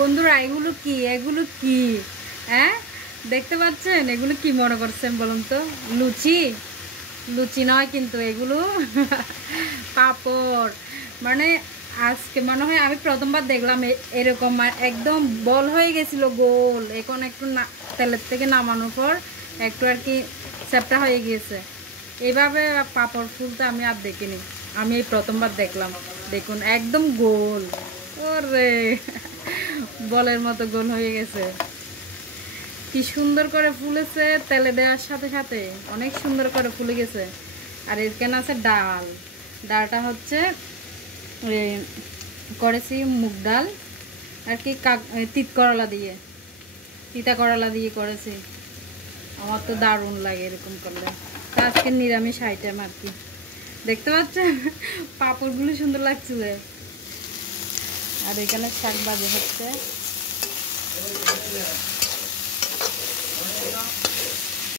বন্ধুরা এগুলো কি হ্যাঁ দেখতে পাচ্ছেন? এগুলো কি মনে করছেন বলুন তো? লুচি লুচি নয় কিন্তু এগুলো পাপড়। মানে আজকে মনে হয় আমি প্রথমবার দেখলাম এরকম একদম বল হয়ে গেছিল গোল, এখন একটু তেলের থেকে নামানোর পর একটু আর কি চ্যাপটা হয়ে গিয়েছে। এইভাবে পাপড় ফুলতে আমি আর দেখিনি, আমি এই প্রথমবার দেখলাম। দেখুন একদম গোল, ওরে বলের মতো গোল হয়ে গেছে। কি সুন্দর করে ফুলেছে, তেলে দেওয়ার সাথে সাথে অনেক সুন্দর করে ফুলে গেছে। আর এখানে আছে ডাল, ডালটা হচ্ছে করেছি মুগ ডাল আর কি তিতা করলা দিয়ে করেছি। আমার তো দারুণ লাগে এরকম করলে। তা আজকে নিরামিষ আইটেম আর কি। দেখতে পাচ্ছেন পাঁপড়গুলো সুন্দর লাগছিল। আর এখানে শাক ভাজি হচ্ছে।